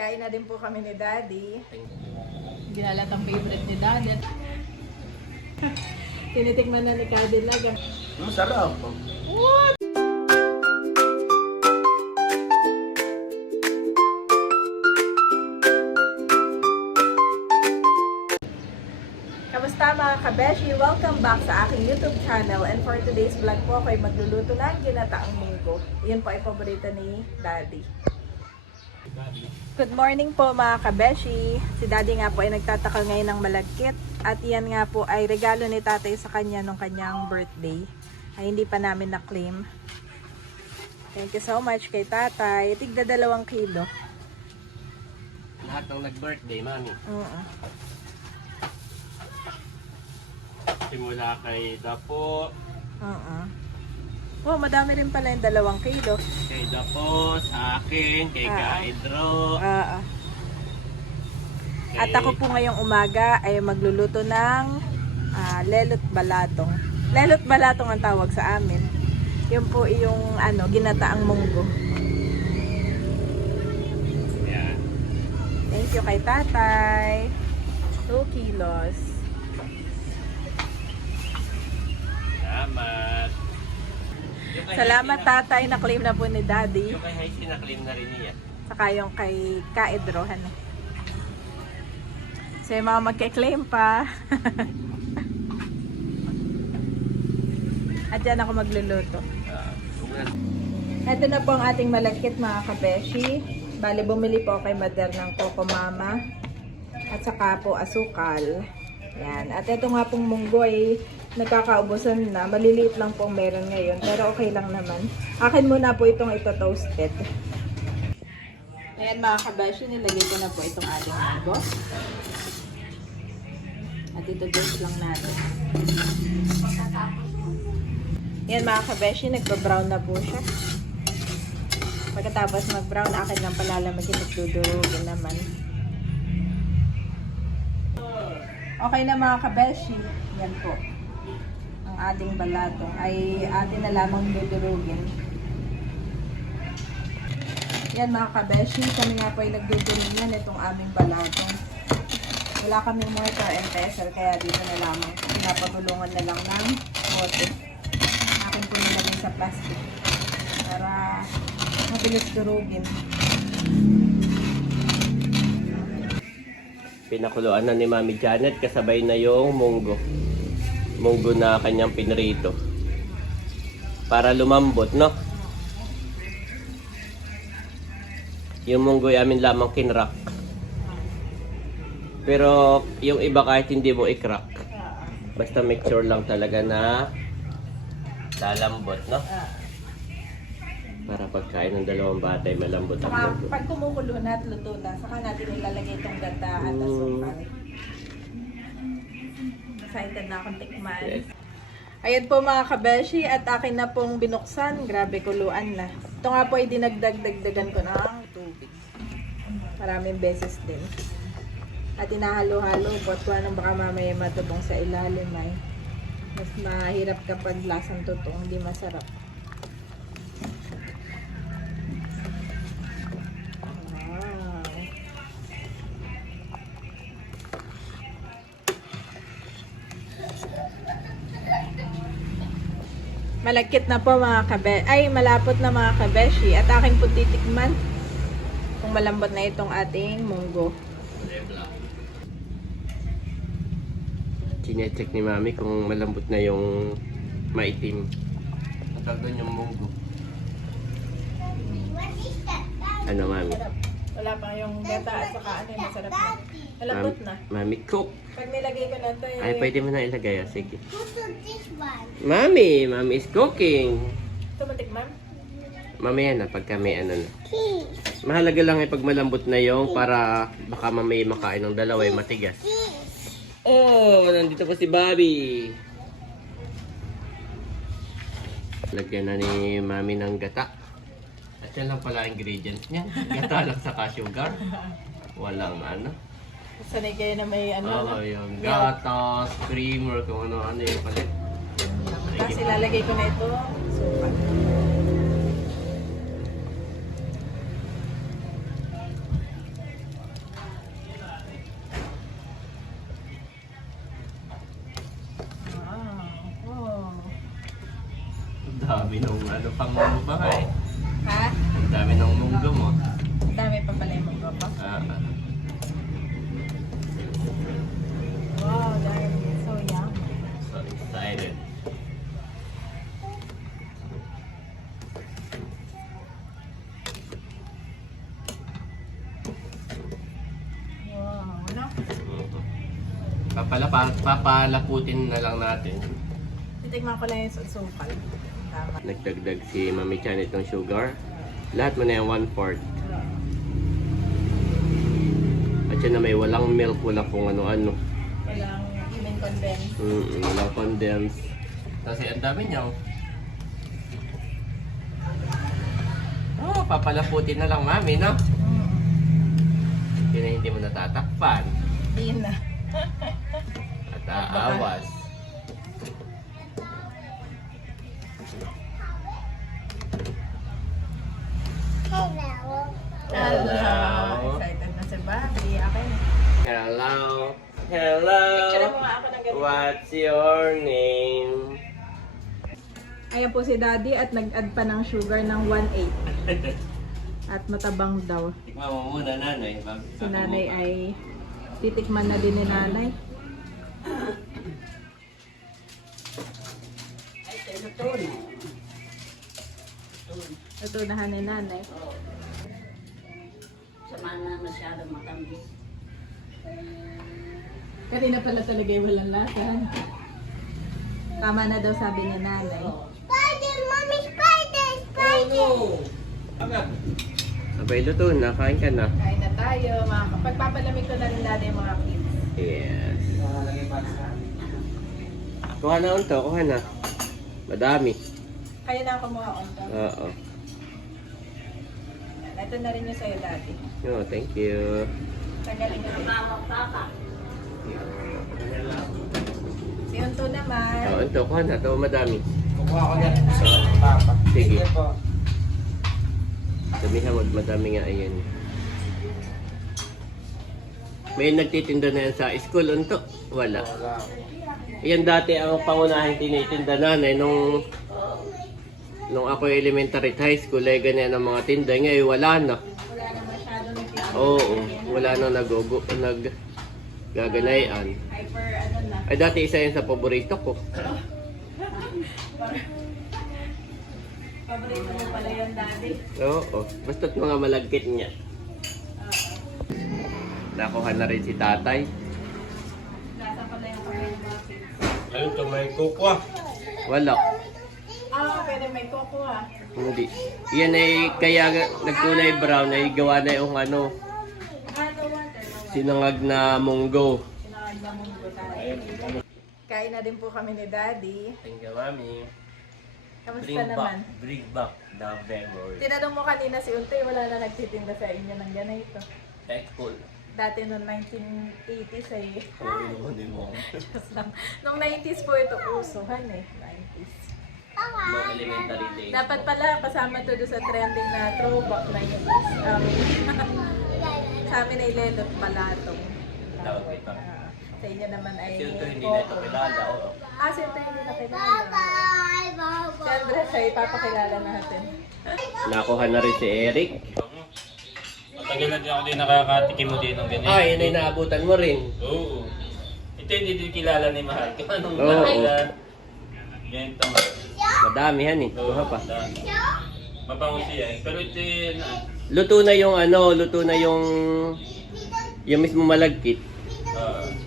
Kain na din po kami ni Daddy. Ginalat ang favorite ni Daddy. Tinitikman na ni Cadillac. Masarap. What? Kamusta mga kabeshi? Welcome back sa aking YouTube channel. And for today's vlog po, ako ay magluluto ng ginataang munggo. Iyon po ay paborito ni Daddy. Good morning po mga kabeshi. Si Daddy nga po ay nagtataka ngayon ng malagkit. At yan nga po ay regalo ni tatay sa kanya nung kanyang birthday. Ay hindi pa namin na-claim. Thank you so much kay tatay. Tigda 2 kilo. Lahat ng nag-birthday, mami. Simula kay Dapo. Oh, madami rin pala yung 2 kilo. Kay Dapo, sa akin, kay Kaedro. At ako po ngayong umaga ay magluluto ng lelot balatong. Lelot balatong ang tawag sa amin. Yun po yung ginataang munggo. Yan. Thank you kay tatay. 2 kilos. Salamat. Salamat tatay, na-claim na po ni Daddy. Yung kay Haisi na-claim na rin niya. Saka yung kay Kaedrohan. So yung mga magka-claim pa. At yan ako magluluto. Ito na po ang ating malagkit mga kabeshi. Bale, bumili po ako kay Mother ng Coco Mama. At saka po asukal. Yan. At ito nga pong munggo ay nagkakaubusan na. Maliliit lang po meron ngayon. Pero okay lang naman. Akin muna po itong toasted. Ayan mga kabeshi, nilagay ko na po itong ating munggo. At ito dose lang natin. Yan mga kabeshi, nagpa-brown na po siya. Pagkatapos mag-brown, akin lang palalamagin at dudurugin naman. Okay na mga kabeshi. Yan po. Ang ating balatong ay atin na lamang dudurugin. Yan mga kabeshi, kami nga po ay nagdudurugin itong aming balatong. Wala kaming mortar and pestle, kaya dito na lamang. Pinapagulungan na lang ng bote. Akin po nilagay sa plastic para mabilis durugin. Pinakuluan na ni Mami Janet, kasabay na yung munggo. Munggo na kanyang pinrito. Para lumambot, no? Yung munggo ay amin lamang kinrak. Pero yung iba kahit hindi mo i-crack. Basta make sure lang talaga na lalambot, no? Para pagkain ng 2 bata ay malambot ang Saka munggo. pag kumukulo na at luto na, saka natin ilalagay itong gata at asukal. Excited na akong tikman. Yes. Ayan po mga kabeshi, at akin na pong binuksan. Grabe, kuluan na. Ito nga po ay dinagdag-dagdagan ko ng tubig. Maraming beses din. At inahalo-halo po at kung baka mamaya matubong sa ilalim ay mas mahirap kapag lasang tutong, hindi masarap. Wow. Malagkit na po mga malapot na mga kabeshi, at aking po titikman kung malambot na itong ating munggo. Chinecheck ni Mami kung malambot na yung maitim. At doon yung munggo. Ano, Mami? Wala pa yung gata at saka masarap na. Malambot na. Mami, cook. Pag nilagay ko na ito Ay, pwede mo na ilagay. Sige. What's this one? Mami is cooking. Tumatik ma'am. Mamaya na, pagka may ano na. Cheese. Mahalaga lang ay pag malambot na yung para baka mamaya makain ng 2 ay matigas. Oh, nandito pa si Bobby. Lagyan na ni Mami ng gata. At yan lang pala ingredients niya. Gata lang saka sugar. Walang ano. Sanay kayo na may Yung gatas, creamer, kung ano-ano yung palit. Tapos ilalagay ko na ito. Suka. dami nung ano pang mo ba eh. Ha? Ang dami nung munggo mo. Ang dami pa pala yung munggo ko. Wow, that is so yummy. So excited. Wow, ano? Papalaputin na lang natin. Titigman ko lang yung sukal. Tama. Nagdagdag si Mami Chan itong sugar. Lahat mo na yung 1/4. At yun na may walang milk, wala kung ano-ano. Walang even condensed. Walang condensed. Kasi ang dami niya. Oh, papalaputin na lang Mami, no? Yun na hindi mo natatakpan. Di na. At aawas. Hello. Hello. Excited na si Bobby. Akin. Hello. Hello. Picture mo nga ako ng ganito. What's your name? Ayan po si Daddy at nag-add pa ng sugar ng 1/8. At matabang daw. Tikman mo muna, nanay. Si Nanay ay titikman na din ni Nanay. Tutunahan ni Nanay. Kanina pala talaga yung walang lasa. Tama na daw sabi ni Nanay. Spider, mommy, spider, spider. Sabay luto na, kain ka na. Kain na tayo. Pagpapalamig ko na rin Daddy yung mga kids. Yes. Kuha na unto, kuha na. Madami. Kaya na ako mga onto. Oo. Ito na rin yung sa'yo Daddy. Oh, thank you. Tagalin ko din. Si Unto naman. Oh, unto, kuha na. Ito, madami. Kukuha ko na sa papa. Sige. Sige po. Sabihan mo, madami nga ayan. May nagtitinda na yan sa school, unto? Wala. Wala. Yan dati ang pangunahing tinitinda nanay nung ako elementary at high school, ay ganyan ang mga tinda. Ngayon wala na. Wala na masyado nagtitinda. Oo, wala na naggaganayan. Hyper ano na. Ay dati isa yan sa paborito ko. Paborito mo pala yan Daddy. Oo, basta't mga malagkit niya. Nakuha na rin si tatay. Nasa pala yung kamay ng mga kids. Ayun to, may kukwa. Wala. Pwede may coco ah. Hindi. Yan ay kaya nagkulay brown ay gawa na yung ano, Ano water? sinangag na munggo. Sinakag na munggo tayo. Kain na din po kami ni Daddy. Thank you, Mami. Kamusta naman? Bring back the memory. Tinanong mo kanina si Untoy, wala na nagtitinda sa inyo ng ganito. Cool. Dati noong 1980s ay Oo, hindi mo. just lang. Noong 90s po ito usuhan eh. 90s. No elementary days. Dapat pala kasama to doon sa trending na throwback 90s. Sa amin ay lelot palatong. Tawag ito. Sa inyo naman ay Kasi ito hindi na ito kilala. Oo. Si Untoy hindi na kilala. Bye, bye, bye. Siyempre siya ipapakilala natin. Nakuha na rin si Eric. Matagal na din ako din nakakatikim mo din ng ganyan. Ah, yun ay naabutan mo rin. Oo. Ito hindi din kilala ni Mahal. Kung anong Oo. nakakila. Ganito. Madami yan eh. Kuha pa. Mabango siya eh. Pero ito yun. Luto na yung ano, luto na yung mismo malagkit.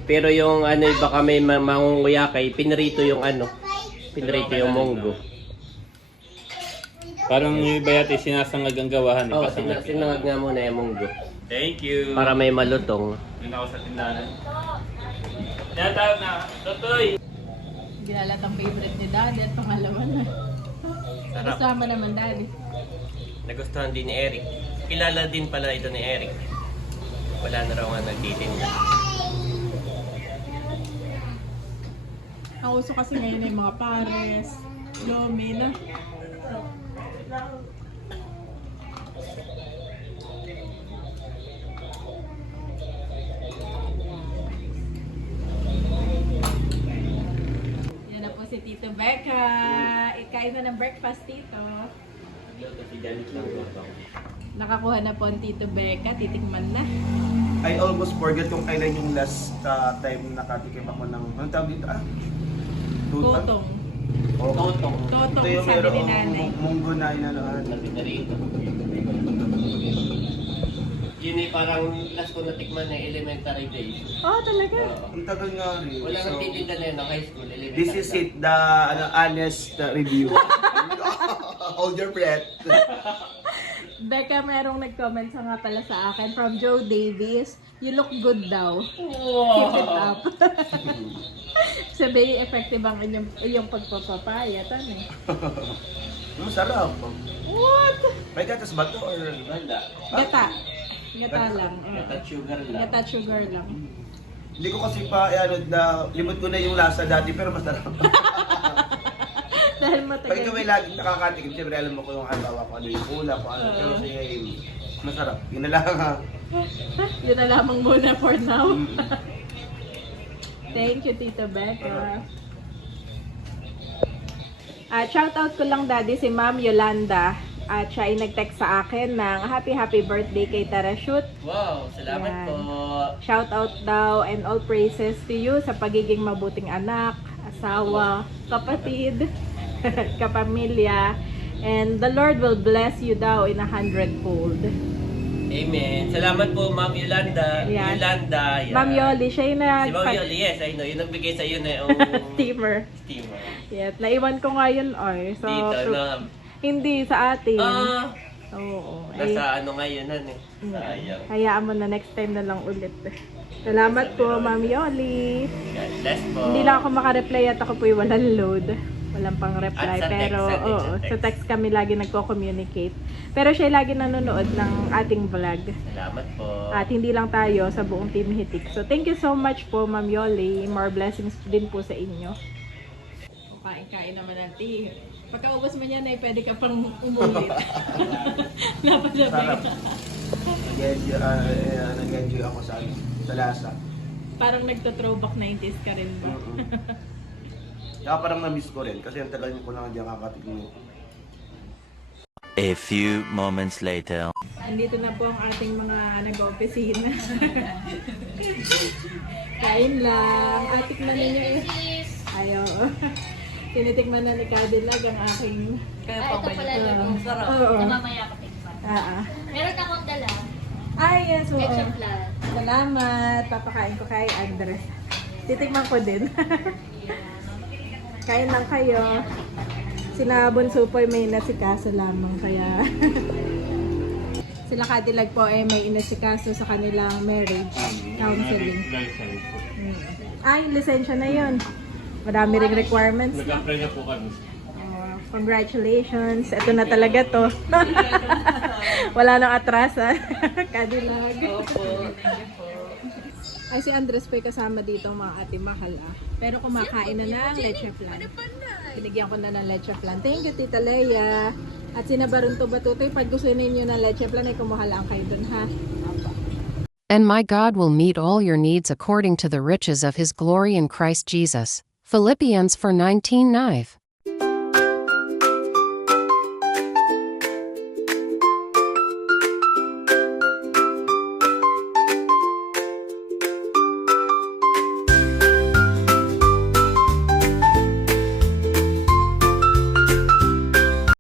Pero yung ano, baka may mangunguyakay, pinrito yung ano. Pinrito yung munggo. Parang yung iba yata sinasangag ang gawahan. Oo, sinangag nga muna yung munggo. Thank you. Para may malutong. Doon ako sa tindahan. Tinatawag na. Totoy! Ginalatang favorite ni Daddy at pangalawa na. Sarap. Kasama naman Daddy. Nagustuhan din ni Eric. Kilala din pala ito ni Eric. Wala na raw nga nagtitinda. Ang uso kasi ngayon ay mga pares, lomi na. Yan na po si Tito Becca. Ikain Kain na ng breakfast, Tito. Kasi ganit lang ito. Nakakuha na po ang Tito Becca. Titikman na. I almost forget kung kailan yung last time nakatikim ako ng, anong tawag dito? Gutong. Totong. Totong, Ito yung sabi ni nanay. merong munggo na inanoan. Sabi na rito. Yun ay parang last ko natikman na elementary days. Oh, talaga? Ang tagal nga rin. Wala So, nang titinda na yun ng high school. Elementary this is it, the honest review. Hold your breath. Becca, merong nag-comment sa nga pala sa akin from Joe Davis. You look good daw. Keep it up. Sabi, effective ang inyong pagpapapaya. Tani. Masarap. What? May gatas ba to or? Wala. Gata. Gata lang. oo. Gata sugar lang. Gata sugar lang. Hindi ko kasi pa, ano, limot ko na yung lasa dati pero masarap. Dahil Pag matagal. ito may laging nakakatikim, siyempre alam mo ko yung halimbawa ko ano yung ulam, kung ano, pero siya masarap. Yun na lang ha. Yun na lamang muna for now. Thank you, Tita Becca. Shoutout ko lang, Daddy, si Ma'am Yolanda. At siya ay nag-text sa akin ng happy birthday kay Tarashoot. Wow, salamat Yan. po. Shoutout daw and all praises to you sa pagiging mabuting anak, asawa, kapatid, kapamilya. And the Lord will bless you daw in 100-fold. Amen. Salamat po, Ma'am Yolanda. Yan. Yolanda. Yan. Ma'am Yoli, siya yung Si Ma'am Yoli, yes, I know. Yung nagbigay sa iyo na yung steamer. steamer. Yes, naiwan ko ngayon, oy. So, Dito, na. hindi sa atin. Ah, Oo. nasa ano ngayon, han eh. Sayang. Hayaan mo na next time na lang ulit. Salamat po, Ma'am Yoli. God bless po. Hindi lang ako makareply at ako po'y walang load. Walang pang reply. At sa Pero, text, oo, sa text kami lagi nagko-communicate. Pero siya lagi nanonood ng ating vlog. Salamat po. At hindi lang tayo sa buong Team Hitik. So, thank you so much po, Ma'am Yoli. More blessings din po sa inyo. Kain-kain naman natin. Pagkaubos mo yan ay pwede ka pang umulit. Napasabay Sarap. na. Nag-enjoy ako sa lasa. Parang nagto-throwback 90s ka rin ba? Kaya parang na-miss ko rin kasi ang tagal ko na hindi nakakatikim. A few moments later. Andito na po ang ating mga nag-opisina. Kain lang. Tikman ninyo eh. Ayaw. Tinitikman na ni Cadillac ang aking Ito pala yung sarap. Oo. Na mamaya ko tikman. Meron akong dala. Ay, yes. Oo. Ketchup flan. Salamat. Papakain ko kay Andres. Titikman ko din. Kain lang kayo. Sina Bunso po ay may nasikaso lamang kaya sila Cadillac po ay may inasikaso sa kanilang marriage counseling. Ay, lisensya na yun. Madami ring requirements. Nag-apply na po kami. Congratulations. Ito na talaga to. Wala nang atrasan. Cadillac. Opo. Ay, si Andres po ay kasama dito mga ate mahal Pero kumakain na ng leche flan. Binigyan ko na ng leche flan. Thank you, Tita Leia. At sinabaron to batutoy. Pag gusto ninyo ng leche flan, ay kumuha lang kayo dun, ha? And my God will meet all your needs according to the riches of his glory in Christ Jesus. Philippians 4:19-9.